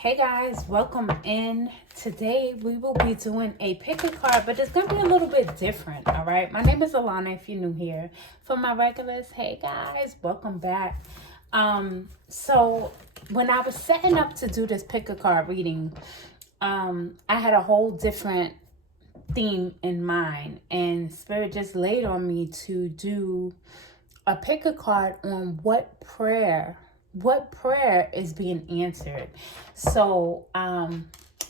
Hey guys, welcome in. Today we will be doing a pick a card, but it's going to be a little bit different, all right? My name is Alana if you're new here. For my regulars, hey guys, welcome back. So when I was setting up to do this pick a card reading, I had a whole different theme in mind, and Spirit just laid on me to do a pick a card on what prayer is being answered. So I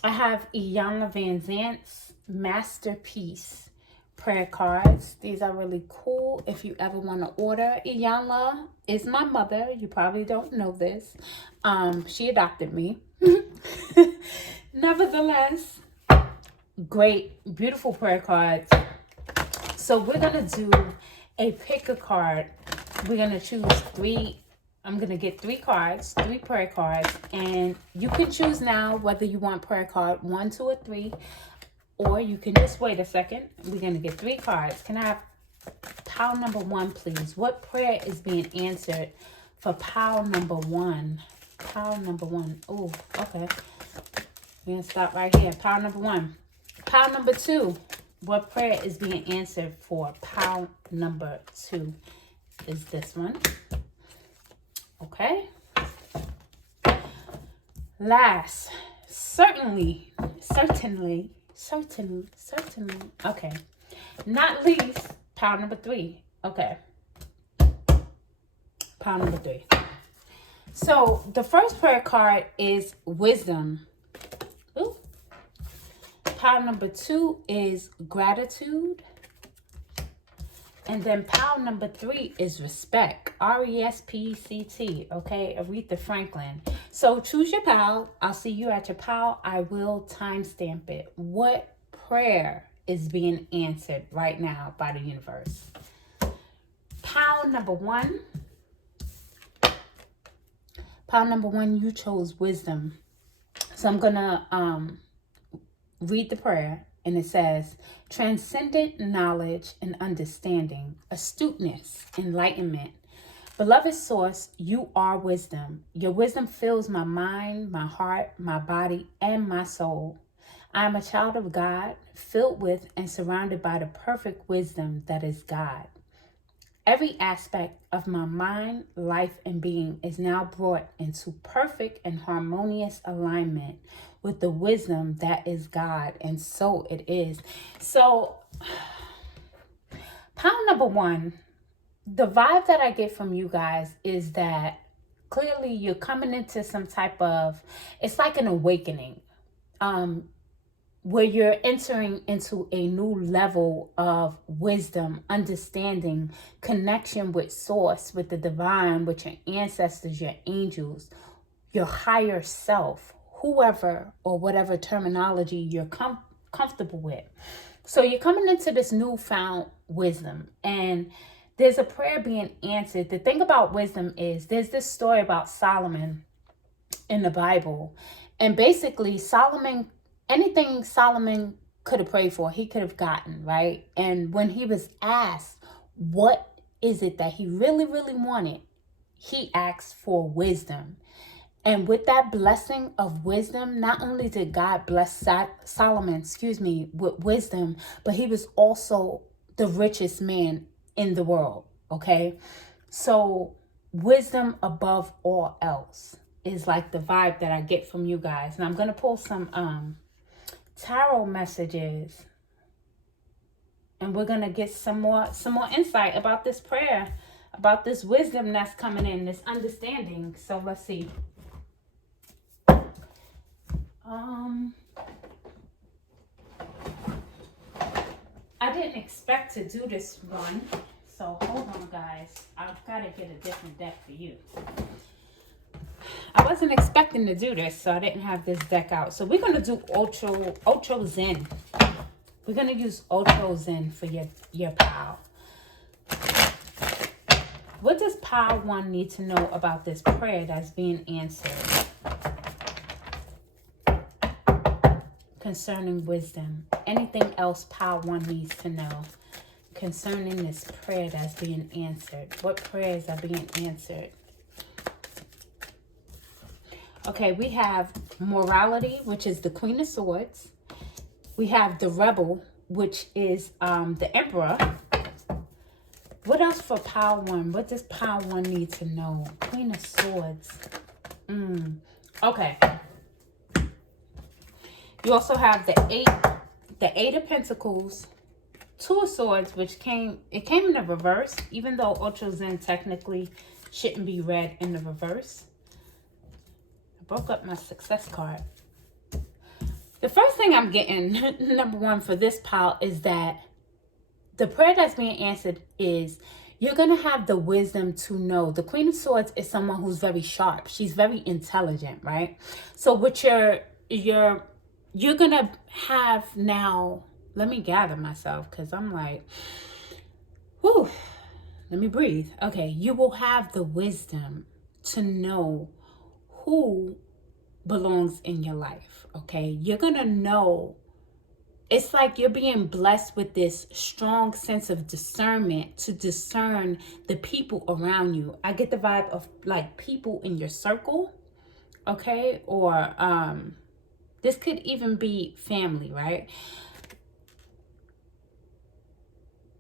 have Iyanla Van Zant's Masterpiece prayer cards. These are really cool if you ever want to order. Iyanla is my mother. You probably don't know this. She adopted me. Nevertheless, great, beautiful prayer cards. So we're going to do a pick a card. We're going to choose three. I'm going to get three prayer cards, and you can choose now whether you want prayer card 1, 2, or 3, or you can just wait a second. We're going to get three cards. Can I have pile number 1, please? What prayer is being answered for pile number 1? Pile number 1. Oh, okay. We're going to stop right here. Pile number 1. Pile number 2. What prayer is being answered for pile number 2 is this one. Okay. Last, certainly. Okay. Not least, pile number 3. Okay. Pile number 3. So the first prayer card is wisdom. Ooh. Pile number 2 is gratitude. And then pile number 3 is respect. R-E-S-P-E-C-T. Okay, Aretha Franklin. So choose your pile. I'll see you at your pile. I will timestamp it. What prayer is being answered right now by the universe? Pile number 1. Pile number 1, you chose wisdom. So I'm going to read the prayer. And it says, transcendent knowledge and understanding, astuteness, enlightenment. Beloved source, you are wisdom. Your wisdom fills my mind, my heart, my body, and my soul. I am a child of God, filled with and surrounded by the perfect wisdom that is God. Every aspect of my mind, life, and being is now brought into perfect and harmonious alignment with the wisdom that is God, and so it is. So, pile number 1, the vibe that I get from you guys is that clearly you're coming into some type of, it's like an awakening, where you're entering into a new level of wisdom, understanding, connection with source, with the divine, with your ancestors, your angels, your higher self, whoever or whatever terminology you're comfortable with. So you're coming into this newfound wisdom, and there's a prayer being answered. The thing about wisdom is there's this story about Solomon in the Bible, and basically anything Solomon could have prayed for, he could have gotten, right? And when he was asked what is it that he really, really wanted, he asked for wisdom. And with that blessing of wisdom, not only did God bless Solomon, with wisdom, but he was also the richest man in the world, okay? So wisdom above all else is like the vibe that I get from you guys. And I'm going to pull some tarot messages, and we're going to get some more insight about this prayer, about this wisdom that's coming in, this understanding. So let's see. I didn't expect to do this one, so hold on guys, I've got to get a different deck for you. I wasn't expecting to do this, so I didn't have this deck out. So we're going to do Ocho Zen. We're going to use Ocho Zen for your pile. What does pile 1 need to know about this prayer that's being answered concerning wisdom? Anything else pile 1 needs to know concerning this prayer that's being answered? What prayers are being answered? Okay, we have morality, which is the Queen of Swords. We have the Rebel, which is the Emperor. What else for Pile 1? What does Pile 1 need to know? Queen of Swords. Okay. You also have the Eight of Pentacles, Two of Swords, which came in the reverse, even though Ocho Zen technically shouldn't be read in the reverse. I broke up my success card. The first thing I'm getting, number one, for this pile is that the prayer that's being answered is you're going to have the wisdom to know. The Queen of Swords is someone who's very sharp. She's very intelligent, right? So what you're going to have now, let me gather myself because I'm like, whew, let me breathe. Okay, you will have the wisdom to know who belongs in your life, okay? You're going to know. It's like you're being blessed with this strong sense of discernment to discern the people around you. I get the vibe of like people in your circle, okay? Or this could even be family, right?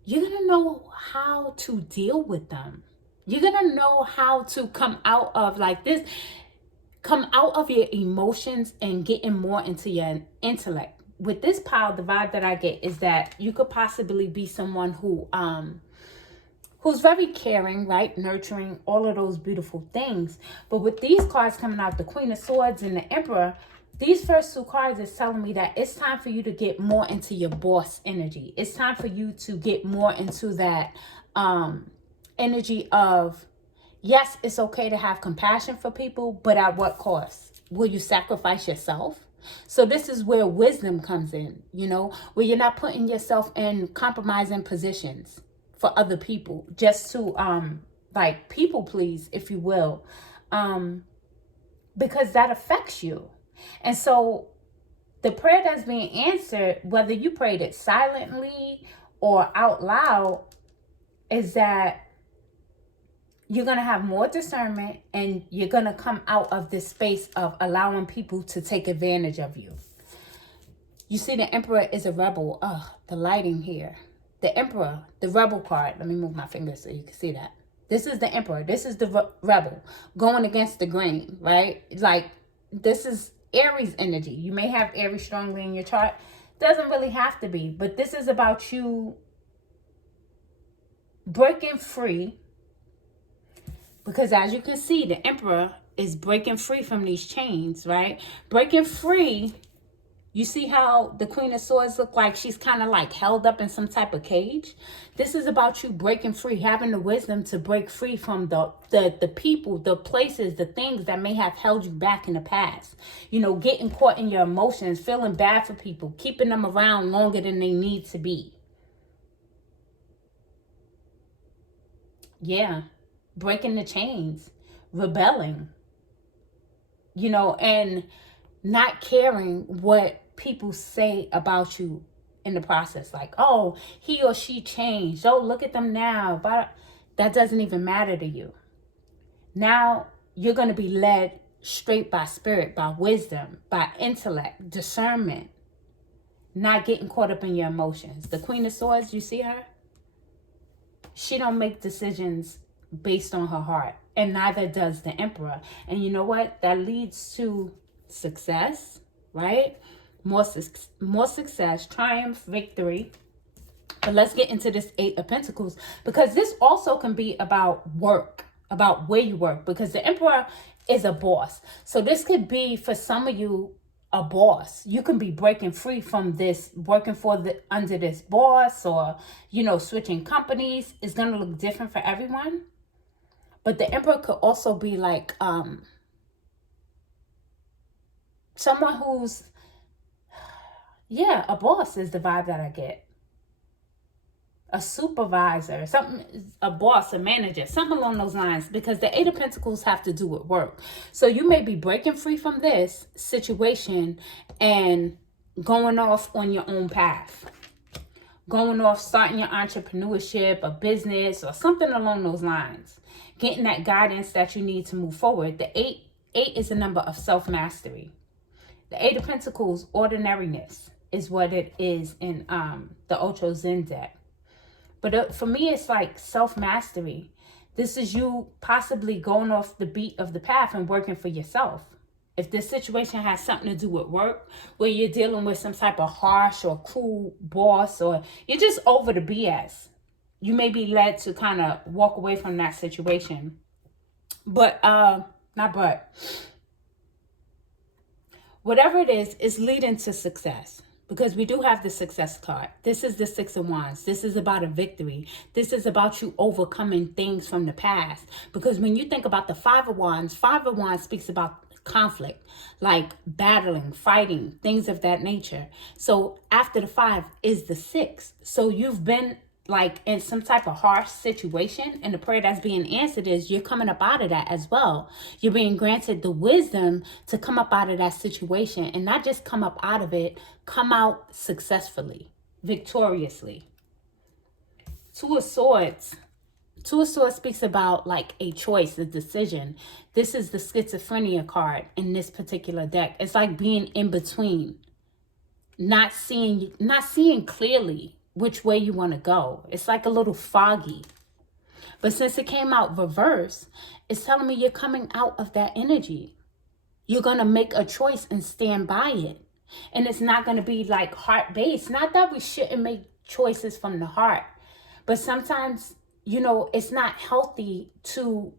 You're going to know how to deal with them. You're going to know how to come out of like this, come out of your emotions and getting more into your intellect. With this pile, the vibe that I get is that you could possibly be someone who's very caring, right? Nurturing, all of those beautiful things. But with these cards coming out, the Queen of Swords and the Emperor, these first two cards is telling me that it's time for you to get more into your boss energy. It's time for you to get more into that energy of, yes, it's okay to have compassion for people, but at what cost? Will you sacrifice yourself? So this is where wisdom comes in, you know, where you're not putting yourself in compromising positions for other people just to like people please, if you will, because that affects you. And so the prayer that's being answered, whether you prayed it silently or out loud, is that you're going to have more discernment and you're going to come out of this space of allowing people to take advantage of you. You see, the Emperor is a rebel. The lighting here. The Emperor, the rebel card. Let me move my finger so you can see that. This is the Emperor. This is the rebel going against the grain, right? Like, this is Aries energy. You may have Aries strongly in your chart. Doesn't really have to be. But this is about you breaking free. Because as you can see, the Emperor is breaking free from these chains, right? Breaking free. You see how the Queen of Swords look like she's kind of like held up in some type of cage? This is about you breaking free, having the wisdom to break free from the people, the places, the things that may have held you back in the past. You know, getting caught in your emotions, feeling bad for people, keeping them around longer than they need to be. Yeah. Breaking the chains, rebelling, you know, and not caring what people say about you in the process. Like, oh, he or she changed. Oh, look at them now. But that doesn't even matter to you. Now you're going to be led straight by spirit, by wisdom, by intellect, discernment, not getting caught up in your emotions. The Queen of Swords, you see her? She don't make decisions based on her heart, and neither does the Emperor. And you know what? That leads to success, right? More success, triumph, victory. But let's get into this Eight of Pentacles, because this also can be about work, about where you work, because the Emperor is a boss. So this could be, for some of you, a boss. You can be breaking free from this, working for under this boss, or, you know, switching companies. It's going to look different for everyone. But the Emperor could also be like someone who's, yeah, a boss is the vibe that I get. A supervisor, something, a boss, a manager, something along those lines, because the Eight of Pentacles have to do with work. So you may be breaking free from this situation and going off on your own path. Going off, starting your entrepreneurship, a business, or something along those lines. Getting that guidance that you need to move forward. The eight is a number of self-mastery. The Eight of Pentacles, ordinariness, is what it is in the Ocho Zen deck. But for me, it's like self-mastery. This is you possibly going off the beat of the path and working for yourself. If this situation has something to do with work, where you're dealing with some type of harsh or cruel boss, or you're just over the BS, you may be led to kind of walk away from that situation. But, whatever it is leading to success. Because we do have the success card. This is the Six of Wands. This is about a victory. This is about you overcoming things from the past. Because when you think about the Five of Wands speaks about conflict, like battling, fighting, things of that nature. So after the 5 is the 6. So you've been like in some type of harsh situation, and the prayer that's being answered is you're coming up out of that as well. You're being granted the wisdom to come up out of that situation, and not just come up out of it, come out successfully, victoriously. Two of Swords speaks about like a choice, a decision. This is the schizophrenia card in this particular deck. It's like being in between, not seeing clearly which way you want to go. It's like a little foggy. But since it came out reverse, it's telling me you're coming out of that energy. You're going to make a choice and stand by it. And it's not going to be like heart-based. Not that we shouldn't make choices from the heart. But sometimes, you know, it's not healthy to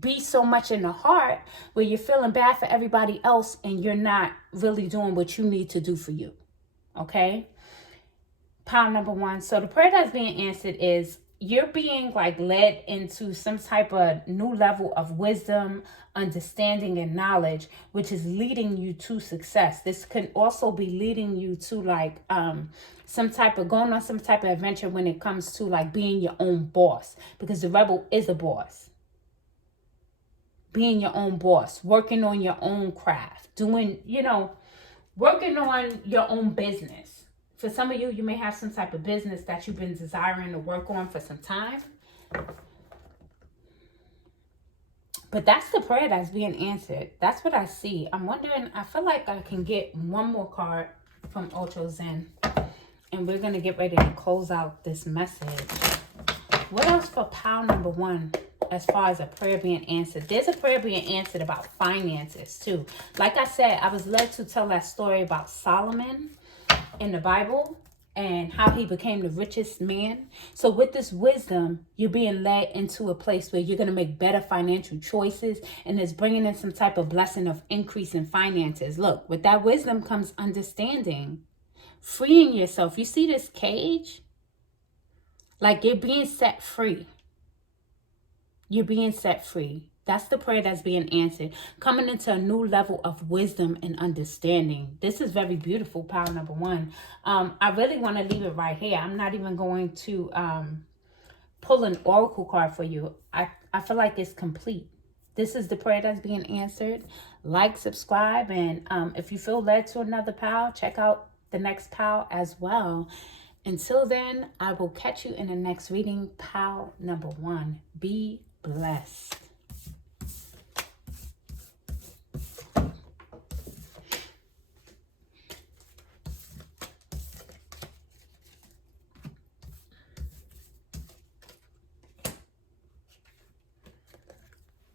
be so much in the heart where you're feeling bad for everybody else and you're not really doing what you need to do for you. Okay? Pile number 1. So the prayer that's being answered is you're being like led into some type of new level of wisdom, understanding, and knowledge, which is leading you to success. This can also be leading you to like going on some type of adventure when it comes to like being your own boss, because the Rebel is a boss. Being your own boss, working on your own craft, doing, you know, working on your own business. For some of you, you may have some type of business that you've been desiring to work on for some time. But that's the prayer that's being answered. That's what I see. I'm wondering, I feel like I can get one more card from Ocho Zen. And we're going to get ready to close out this message. What else for pile number 1 as far as a prayer being answered? There's a prayer being answered about finances too. Like I said, I was led to tell that story about Solomon in the Bible and how he became the richest man. So with this wisdom, you're being led into a place where you're going to make better financial choices, and it's bringing in some type of blessing of increase in finances. Look, with that wisdom comes understanding, freeing yourself. You see this cage? Like you're being set free. You're being set free. That's the prayer that's being answered. Coming into a new level of wisdom and understanding. This is very beautiful, pile number 1. I really want to leave it right here. I'm not even going to pull an oracle card for you. I feel like it's complete. This is the prayer that's being answered. Like, subscribe, and if you feel led to another pile, check out the next pile as well. Until then, I will catch you in the next reading, pile number 1. Be blessed.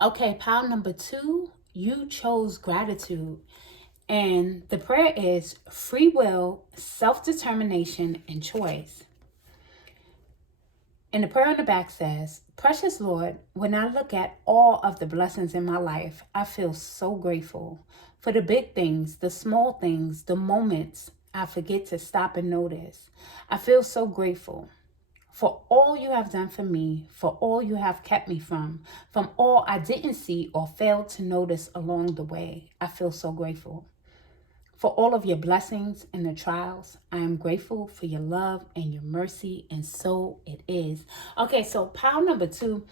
Okay, pile number 2, you chose gratitude. And the prayer is free will, self-determination, and choice. And the prayer on the back says, Precious Lord, when I look at all of the blessings in my life, I feel so grateful for the big things, the small things, the moments I forget to stop and notice. I feel so grateful for all you have done for me, for all you have kept me from all I didn't see or failed to notice along the way. I feel so grateful for all of your blessings and the trials. I am grateful for your love and your mercy, and so it is. Okay, so pile number 2,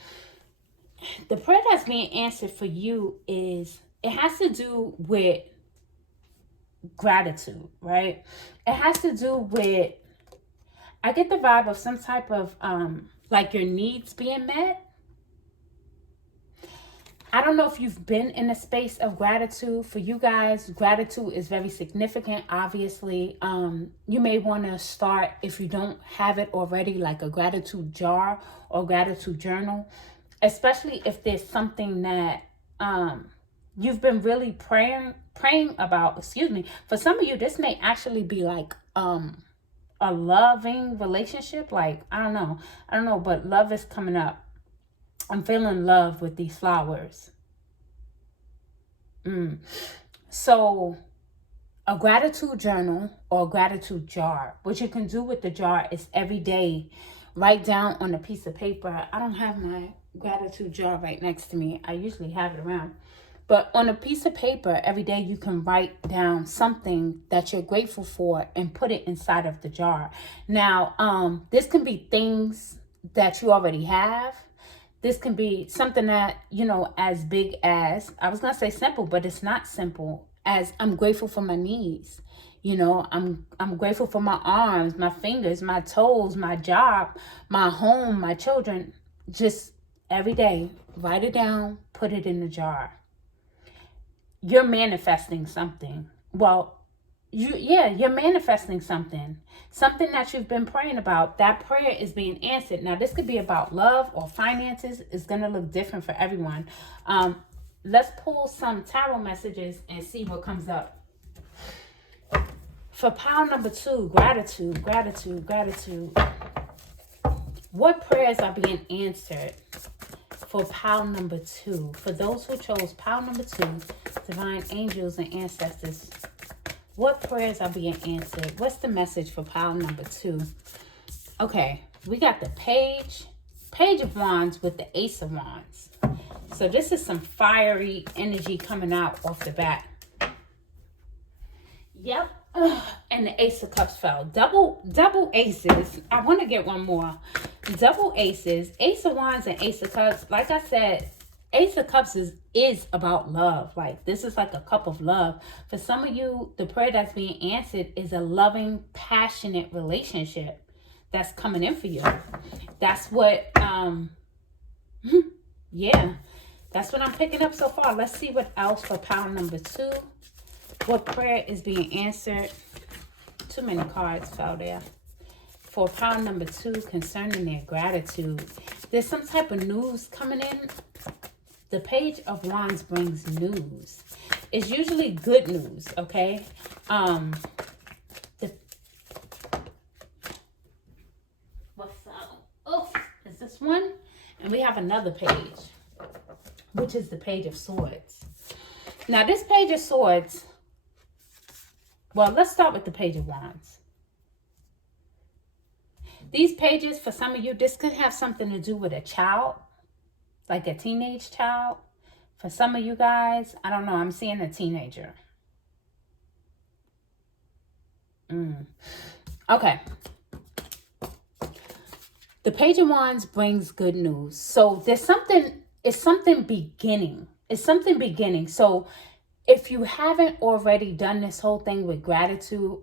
the prayer that's being answered for you is, it has to do with gratitude, right? It has to do with, I get the vibe of some type of like your needs being met. I don't know if you've been in a space of gratitude. For you guys, gratitude is very significant, obviously. You may want to start, if you don't have it already, like a gratitude jar or gratitude journal, especially if there's something that you've been really praying about. Excuse me. For some of you, this may actually be like a loving relationship. Like, I don't know, but love is coming up. I'm feeling love with these flowers. So a gratitude journal or a gratitude jar. What you can do with the jar is every day write down on a piece of paper. I don't have my gratitude jar right next to me. I usually have it around. But on a piece of paper, every day you can write down something that you're grateful for and put it inside of the jar. Now, this can be things that you already have. This can be something that, as big as, I was going to say simple, but it's not simple, as I'm grateful for my knees. I'm grateful for my arms, my fingers, my toes, my job, my home, my children. Just every day, write it down, put it in the jar. You're manifesting something. Well, you're manifesting something that you've been praying about. That prayer is being answered. Now, this could be about love or finances. It's going to look different for everyone. Let's pull some tarot messages and see what comes up. For pile number 2, gratitude. What prayers are being answered for pile number 2? For those who chose pile number 2, divine angels and ancestors, what prayers are being answered? What's the message for pile number 2? Okay, we got the page of wands with the ace of wands. So this is some fiery energy coming out off the bat. Yep. And the ace of cups fell. Double aces. I want to get one more. Double aces, ace of wands and ace of cups. Like I said, ace of cups is about love. Like, this is like a cup of love. For some of you, the prayer that's being answered is a loving, passionate relationship that's coming in for you. That's what, yeah, that's what I'm picking up so far. Let's see what else for pile number 2. What prayer is being answered? Too many cards fell there. For pile number 2, concerning their gratitude. There's some type of news coming in. The page of wands brings news. It's usually good news, okay? What's up? Oh, is this one? And we have another page, which is the page of swords. Now, this page of swords, well, let's start with the page of wands. These pages, for some of you, this could have something to do with a child, like a teenage child. For some of you guys, I don't know, I'm seeing a teenager. Okay. The page of wands brings good news. So it's something beginning. It's something beginning. So if you haven't already done this whole thing with gratitude,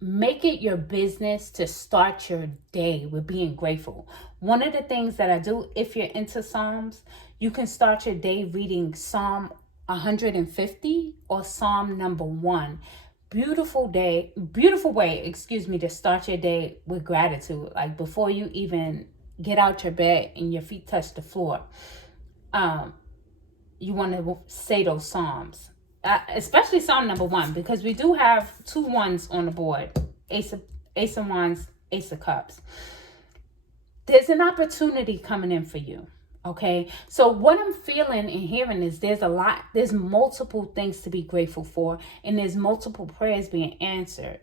make it your business to start your day with being grateful. One of the things that I do, if you're into Psalms, you can start your day reading Psalm 150 or Psalm number 1. Beautiful way, to start your day with gratitude. Like, before you even get out your bed and your feet touch the floor, you want to say those Psalms. Especially Psalm number 1, because we do have 2 ones on the board. Ace of wands, ace of cups. There's an opportunity coming in for you. Okay, so what I'm feeling and hearing is there's multiple things to be grateful for, and there's multiple prayers being answered.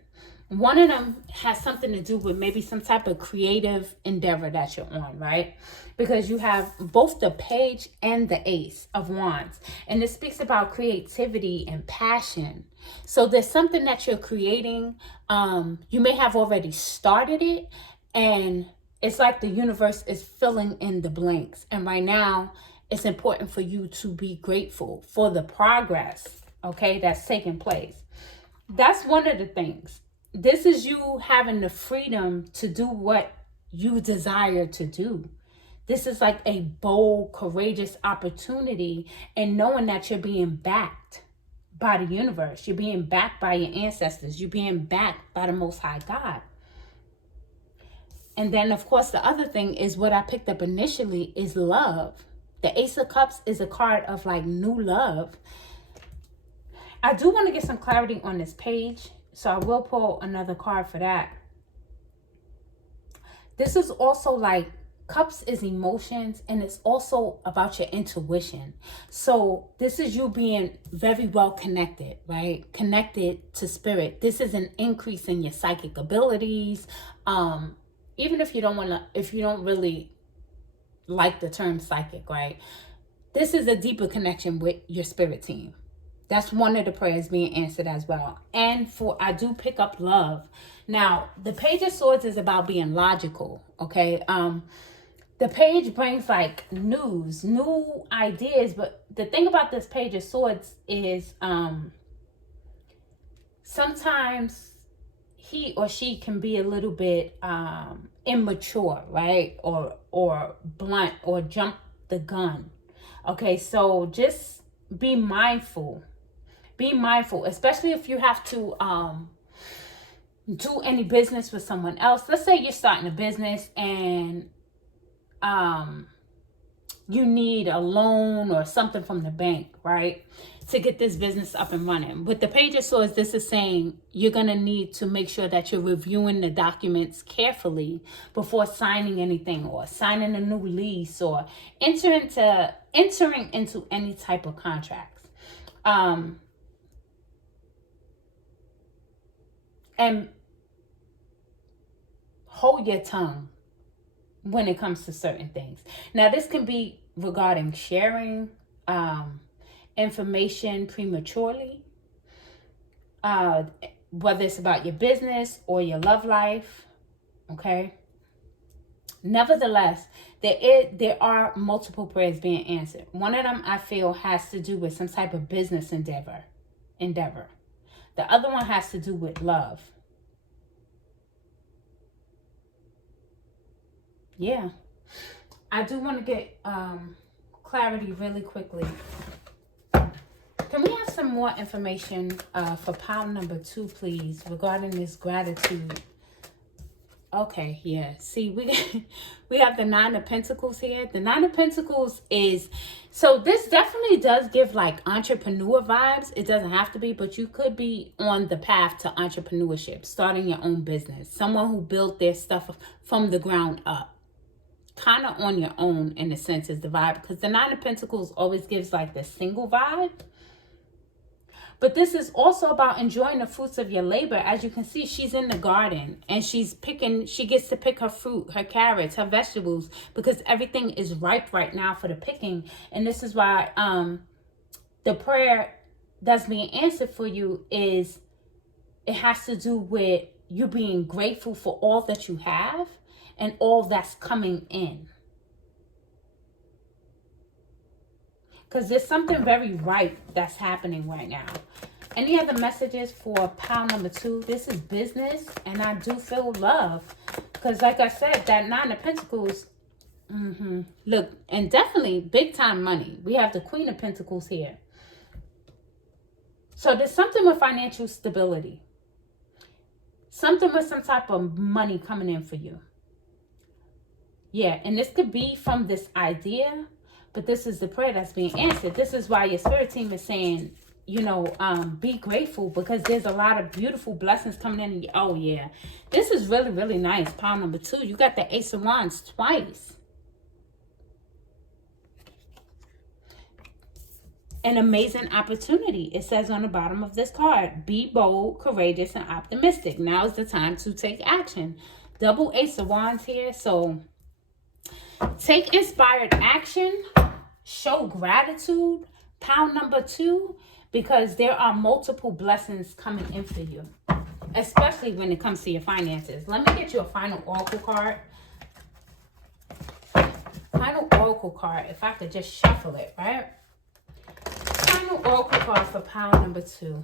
One of them has something to do with maybe some type of creative endeavor that you're on, right? Because you have both the page and the ace of wands, and it speaks about creativity and passion. So there's something that you're creating. You may have already started it, and it's like the universe is filling in the blanks. And right now, it's important for you to be grateful for the progress, okay, that's taking place. That's one of the things. This is you having the freedom to do what you desire to do. This is like a bold, courageous opportunity, and knowing that you're being backed by the universe. You're being backed by your ancestors. You're being backed by the Most High God. And then, of course, the other thing is what I picked up initially is love. The Ace of Cups is a card of like new love. I do want to get some clarity on this page, so I will pull another card for that. This is also like, Cups is emotions, and it's also about your intuition. So this is you being very well connected, right? Connected to spirit. This is an increase in your psychic abilities. Even if you don't really like the term psychic, right? This is a deeper connection with your spirit team. That's one of the prayers being answered as well. And I do pick up love. Now, the Page of Swords is about being logical, okay? The page brings like news, new ideas. But the thing about this Page of Swords is sometimes he or she can be a little bit immature, right? Or blunt, or jump the gun. Okay, so just be mindful. Be mindful, especially if you have to do any business with someone else. Let's say you're starting a business and you need a loan or something from the bank, right, to get this business up and running. With the Page of Swords, this is saying you're going to need to make sure that you're reviewing the documents carefully before signing anything, or signing a new lease, or entering into any type of contracts. And hold your tongue when it comes to certain things. Now, this can be regarding sharing information prematurely, whether it's about your business or your love life, okay? Nevertheless, there are multiple prayers being answered. One of them, I feel, has to do with some type of business endeavor. The other one has to do with love. Yeah. I do want to get clarity really quickly. Can we have some more information for pile number 2, please, regarding this gratitude? Okay, yeah. See, we have the 9 of Pentacles here. The 9 of Pentacles is, so this definitely does give like entrepreneur vibes. It doesn't have to be, but you could be on the path to entrepreneurship, starting your own business. Someone who built their stuff from the ground up. Kind of on your own, in a sense, is the vibe. Because the 9 of Pentacles always gives like the single vibe. But this is also about enjoying the fruits of your labor. As you can see, she's in the garden and she gets to pick her fruit, her carrots, her vegetables, because everything is ripe right now for the picking. And this is why the prayer that's being answered for you is, it has to do with you being grateful for all that you have and all that's coming in. Because there's something very ripe that's happening right now. Any other messages for pile number 2? This is business, and I do feel love. Because like I said, that 9 of Pentacles, look, and definitely big time money. We have the Queen of Pentacles here. So there's something with financial stability. Something with some type of money coming in for you. Yeah, and this could be from this idea, but this is the prayer that's being answered. This is why your spirit team is saying, you know, be grateful, because there's a lot of beautiful blessings coming in. Oh, yeah. This is really, really nice. Pile number 2. You got the Ace of Wands twice. An amazing opportunity. It says on the bottom of this card, be bold, courageous, and optimistic. Now is the time to take action. Double Ace of Wands here. So take inspired action. Show gratitude. Pile number 2. Because there are multiple blessings coming in for you. Especially when it comes to your finances. Let me get you a final oracle card. Final oracle card. If I could just shuffle it, right? Final oracle card for pile number 2.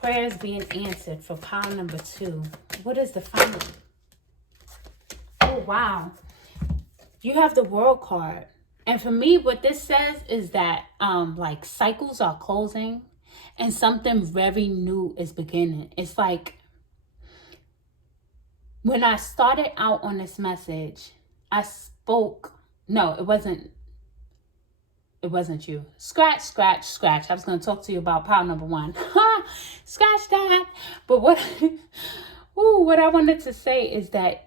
Prayers being answered for pile number 2. What is the final? Oh, wow. You have the World card. And for me, what this says is that like cycles are closing and something very new is beginning. It's like when I started out on this message, I spoke. No, it wasn't. It wasn't you. Scratch, scratch, scratch. I was going to talk to you about pile number 1. Scratch that. But what I wanted to say is that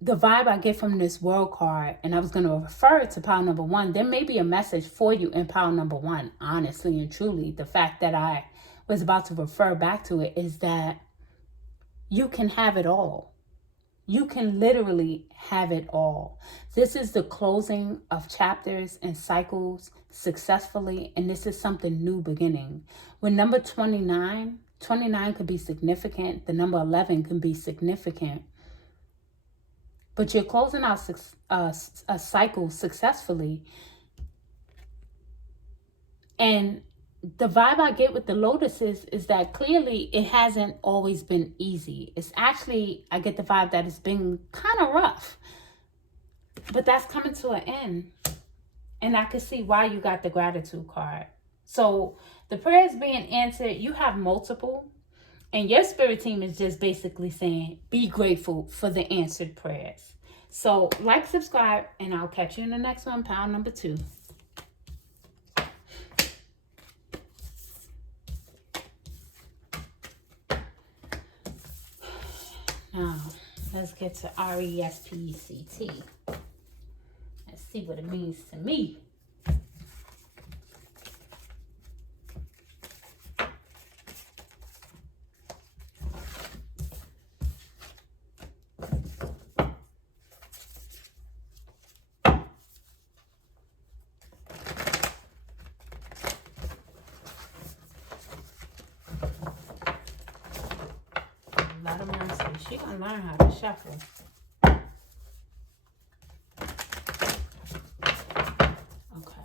the vibe I get from this World card, and I was going to refer to pile number 1, there may be a message for you in pile number 1, honestly and truly. The fact that I was about to refer back to it is that you can have it all. You can literally have it all. This is the closing of chapters and cycles successfully, and this is something new beginning. With number 29, 29 could be significant. The number 11 can be significant. But you're closing out a cycle successfully. And the vibe I get with the lotuses is that clearly it hasn't always been easy. It's actually, I get the vibe that it's been kind of rough. But that's coming to an end. And I can see why you got the gratitude card. So the prayers being answered, you have multiple. And your spirit team is just basically saying, be grateful for the answered prayers. So like, subscribe, and I'll catch you in the next one, pile number 2. Now, let's get to RESPECT. Let's see what it means to me. She gonna learn how to shuffle. Okay.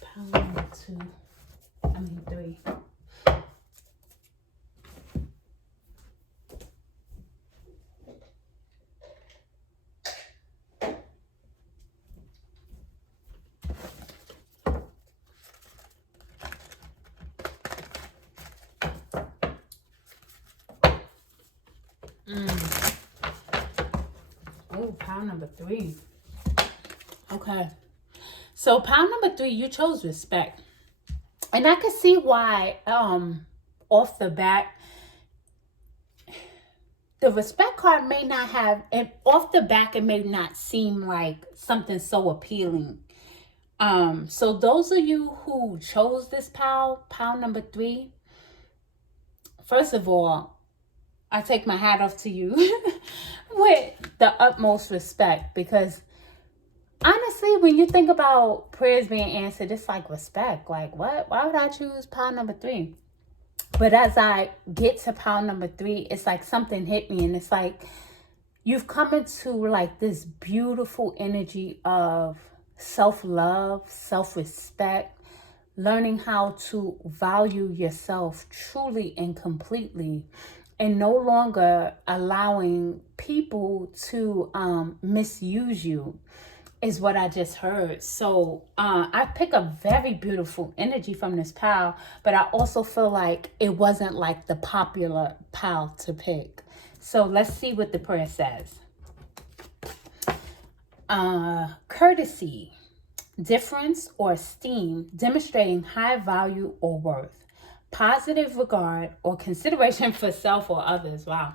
Pound number 2. I mean 3. Oh, pile number 3. Okay. So pile number 3, you chose respect. And I can see why off the bat, the respect card may not have, and off the back it may not seem like something so appealing. So those of you who chose this pile number 3, first of all, I take my hat off to you with the utmost respect, because honestly, when you think about prayers being answered, it's like respect. Like, what? Why would I choose pile number 3? But as I get to pile number 3, it's like something hit me, and it's like you've come into like this beautiful energy of self-love, self-respect, learning how to value yourself truly and completely, and no longer allowing people to misuse you, is what I just heard. So I pick a very beautiful energy from this pile, but I also feel like it wasn't like the popular pile to pick. So let's see what the prayer says. Courtesy, difference or esteem, demonstrating high value or worth. Positive regard or consideration for self or others. Wow.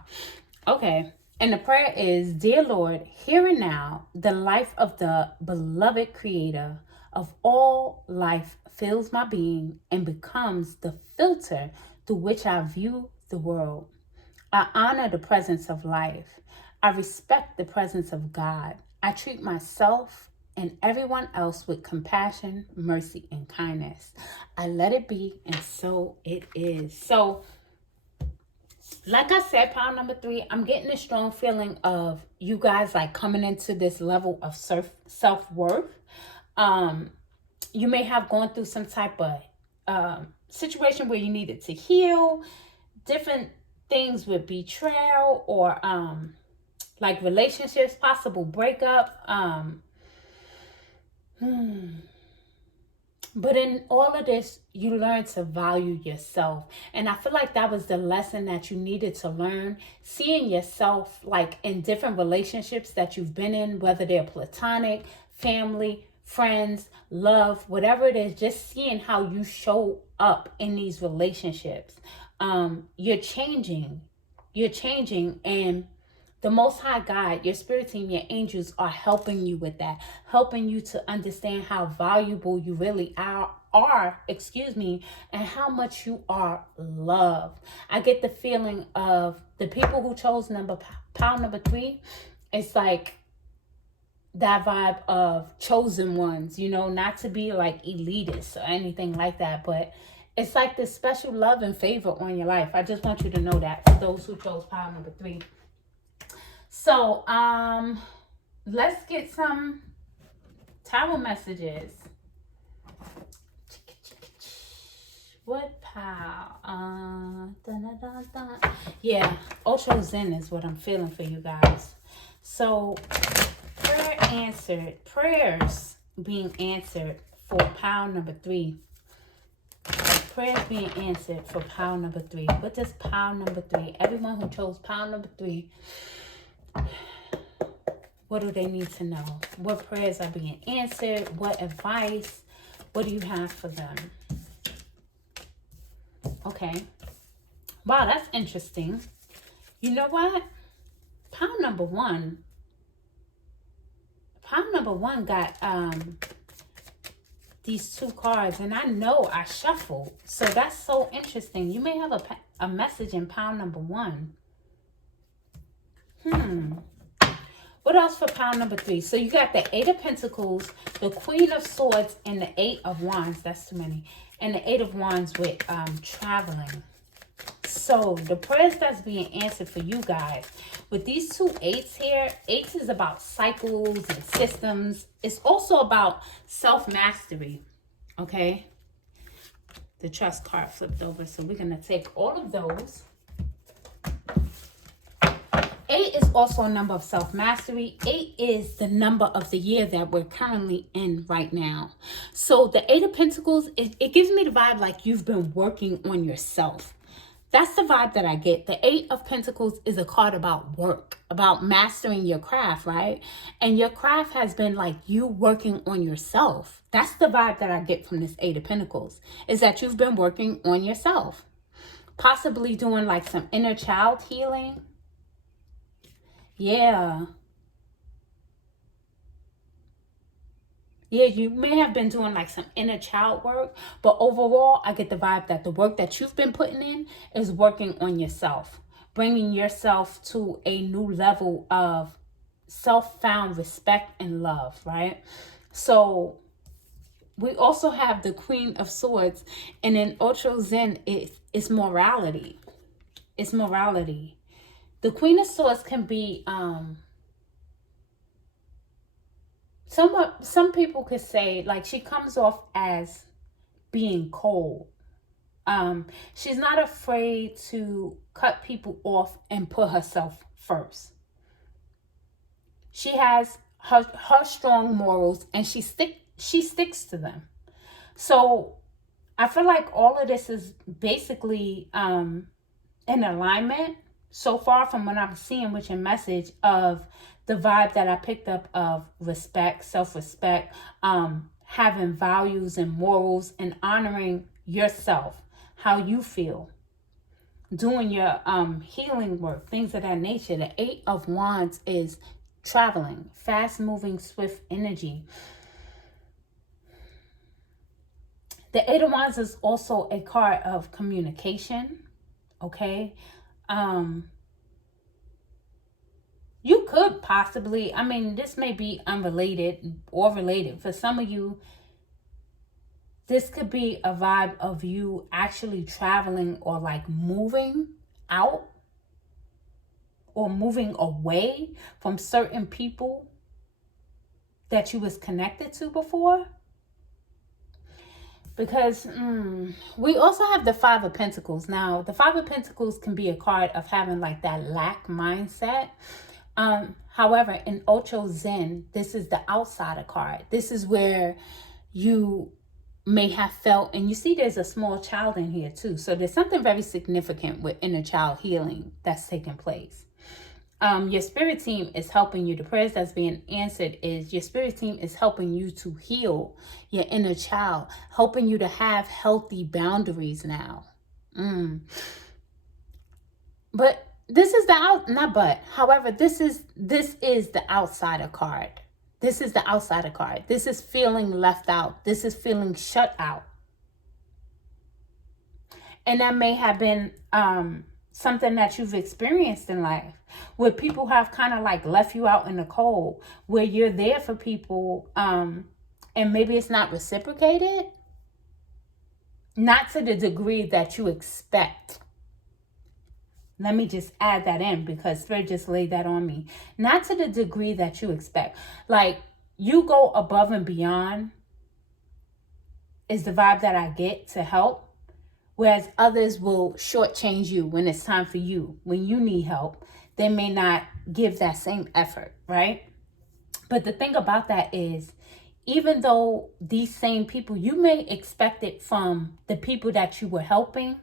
Okay. And the prayer is, Dear Lord, here and now, the life of the beloved creator of all life fills my being and becomes the filter through which I view the world. I honor the presence of life. I respect the presence of God. I treat myself and everyone else with compassion, mercy, and kindness. I let it be, and so it is. So, like I said, pile number 3, I'm getting a strong feeling of you guys like coming into this level of self-worth. You may have gone through some type of situation where you needed to heal, different things with betrayal or like relationships, possible breakup. But in all of this, you learn to value yourself. And I feel like that was the lesson that you needed to learn. Seeing yourself like in different relationships that you've been in, whether they're platonic, family, friends, love, whatever it is, just seeing how you show up in these relationships. You're changing. You're changing, and the Most High God, your spirit team, your angels are helping you with that, helping you to understand how valuable you really and how much you are loved. I get the feeling of the people who chose pile number 3. It's like that vibe of chosen ones, you know, not to be like elitist or anything like that, but it's like this special love and favor on your life. I just want you to know that for those who chose pile number 3. So, let's get some tarot messages. What pile? Yeah, Ocho Zen is what I'm feeling for you guys. So, prayer answered. Prayers being answered for pile number 3. Prayers being answered for pile number 3. What does pile number 3? Everyone who chose pile number 3. What do they need to know? What prayers are being answered? What advice? What do you have for them? Okay. Wow, that's interesting. You know what? Pile number one got these 2 cards, and I know I shuffled. So that's so interesting. You may have a message in pile number 1. What else for pile number 3? So you got the 8 of Pentacles, the Queen of Swords, and the 8 of Wands. That's too many. And the 8 of Wands with traveling. So the prayers that's being answered for you guys, with these 2 8s here, 8 is about cycles and systems. It's also about self-mastery, okay? The Trust card flipped over, so we're going to take all of those. 8 is also a number of self-mastery. 8 is the number of the year that we're currently in right now. So the 8 of Pentacles, it gives me the vibe like you've been working on yourself. That's the vibe that I get. The 8 of Pentacles is a card about work, about mastering your craft, right? And your craft has been like you working on yourself. That's the vibe that I get from this 8 of Pentacles, is that you've been working on yourself. Possibly doing like some inner child healing. Yeah. Yeah, you may have been doing like some inner child work, but overall, I get the vibe that the work that you've been putting in is working on yourself, bringing yourself to a new level of self-found respect and love, right? So we also have the Queen of Swords, and in Ocho Zen, it's morality. It's morality. The Queen of Swords can be some people could say like she comes off as being cold. She's not afraid to cut people off and put herself first. She has her strong morals, and she sticks to them. So I feel like all of this is basically in alignment so far from what I'm seeing with your message of the vibe that I picked up of respect, self-respect, having values and morals, and honoring yourself, how you feel, doing your healing work, things of that nature. The 8 of Wands is traveling, fast-moving, swift energy. The 8 of Wands is also a card of communication, okay? You could possibly, I mean, this may be unrelated or related. For some of you, this could be a vibe of you actually traveling or like moving out or moving away from certain people that you was connected to before. Because we also have the Five of Pentacles. Now, the Five of Pentacles can be a card of having like that lack mindset. However, in Ocho Zen, this is the outsider card. This is where you may have felt, and you see there's a small child in here too. So there's something very significant with inner child healing that's taking place. Your spirit team is helping you. The prayers that's being answered is your spirit team is helping you to heal your inner child, helping you to have healthy boundaries now. But this is however, this is the outsider card. This is the outsider card. This is feeling left out. This is feeling shut out. And that may have been something that you've experienced in life, where people have kind of like left you out in the cold, where you're there for people and maybe it's not reciprocated. Not to the degree that you expect. Let me just add that in because Spirit just laid that on me. Not to the degree that you expect. Like, you go above and beyond is the vibe that I get to help. Whereas others will shortchange you when it's time for you. When you need help, they may not give that same effort, right? But the thing about that is, even though these same people, you may expect it from the people that you were helping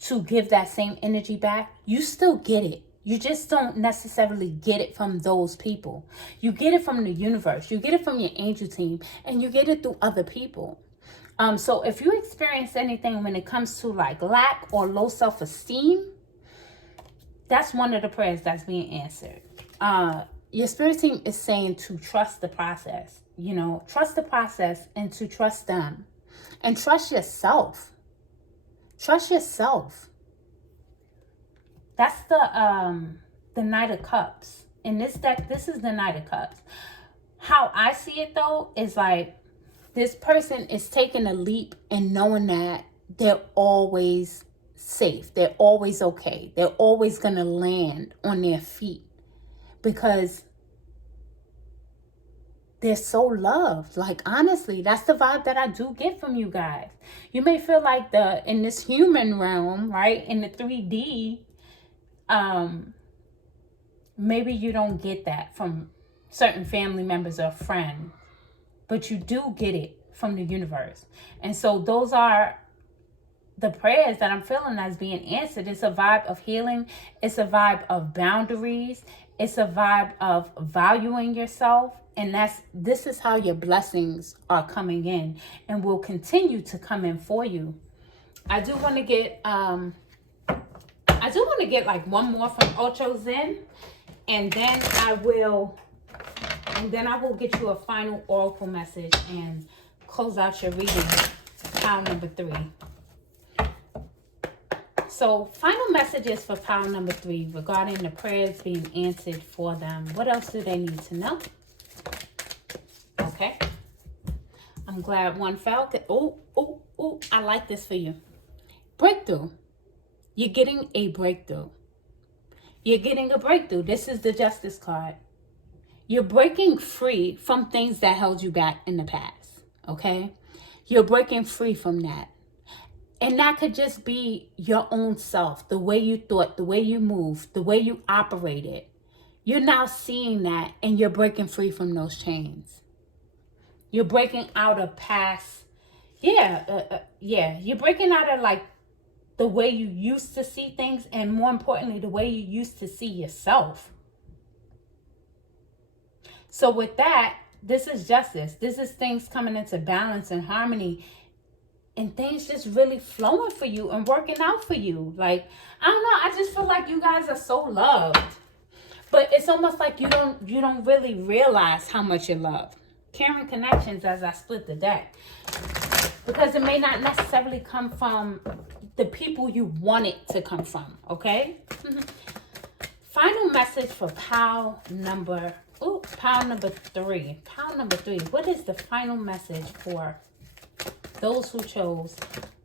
to give that same energy back, you still get it. You just don't necessarily get it from those people. You get it from the universe. You get it from your angel team, and you get it through other people. So if you experience anything when it comes to like lack or low self-esteem, that's one of the prayers that's being answered. Your spirit team is saying to trust the process, you know, trust the process and to trust them and trust yourself. Trust yourself. That's the Knight of Cups. In this deck, this is the Knight of Cups. How I see it though is like, this person is taking a leap and knowing that they're always safe. They're always okay. They're always going to land on their feet because they're so loved. Like, honestly, that's the vibe that I do get from you guys. You may feel like in this human realm, right, in the 3D, maybe you don't get that from certain family members or friends. But you do get it from the universe. And so those are the prayers that I'm feeling that's being answered. It's a vibe of healing. It's a vibe of boundaries. It's a vibe of valuing yourself. And this is how your blessings are coming in and will continue to come in for you. I do want to get like one more from Ocho Zen. And then I will get you a final oracle message and close out your reading, pile number 3. So, final messages for pile number 3 regarding the prayers being answered for them. What else do they need to know? Okay. I'm glad one fell. Oh, I like this for you. Breakthrough. You're getting a breakthrough. You're getting a breakthrough. This is the Justice card. You're breaking free from things that held you back in the past, okay? You're breaking free from that. And that could just be your own self, the way you thought, the way you moved, the way you operated. You're now seeing that and you're breaking free from those chains. You're breaking out of past, you're breaking out of like the way you used to see things, and more importantly, the way you used to see yourself. So with that, this is justice. This is things coming into balance and harmony and things just really flowing for you and working out for you. Like, I don't know. I just feel like you guys are so loved. But it's almost like you don't really realize how much you're loved. Caring connections as I split the deck. Because it may not necessarily come from the people you want it to come from. Okay? Final message for pile number 3. Pile number 3. What is the final message for those who chose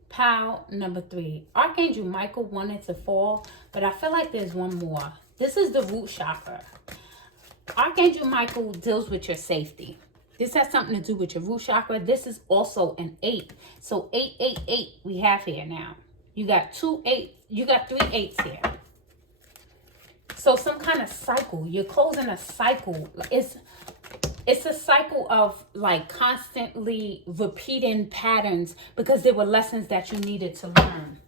pile number 3? Archangel Michael wanted to fall, but I feel like there's one more. This is the root chakra. Archangel Michael deals with your safety. This has something to do with your root chakra. This is also an 8. So 888 we have here now. You got 2 8. You got 3 8s here. So some kind of cycle. You're closing a cycle. It's a cycle of like constantly repeating patterns because there were lessons that you needed to learn.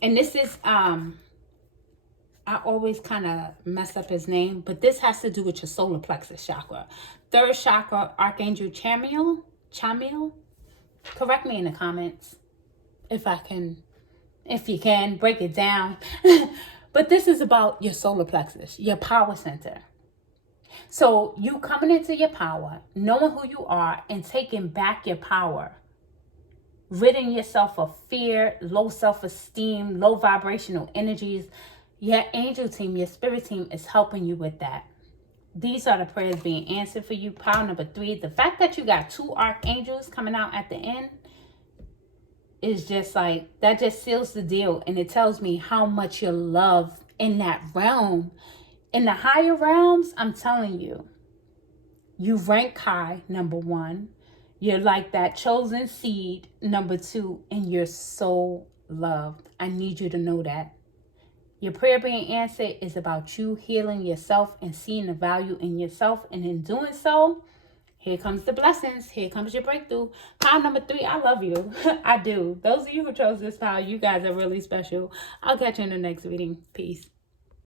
And this is I always kind of mess up his name, but this has to do with your solar plexus chakra. 3rd chakra, Archangel Chamiel. Correct me in the comments if you can break it down. But this is about your solar plexus, your power center. So you coming into your power, knowing who you are and taking back your power, ridding yourself of fear, low self-esteem, low vibrational energies. Your angel team, your spirit team is helping you with that. These are the prayers being answered for you. Power number 3. The fact that you got 2 archangels coming out at the end is just like, that just seals the deal. And it tells me how much you're loved in that realm. In the higher realms, I'm telling you, you rank high, number 1. You're like that chosen seed, number 2. And you're so loved. I need you to know that. Your prayer being answered is about you healing yourself and seeing the value in yourself. And in doing so, here comes the blessings. Here comes your breakthrough. Power number 3, I love you. I do. Those of you who chose this power, you guys are really special. I'll catch you in the next reading. Peace.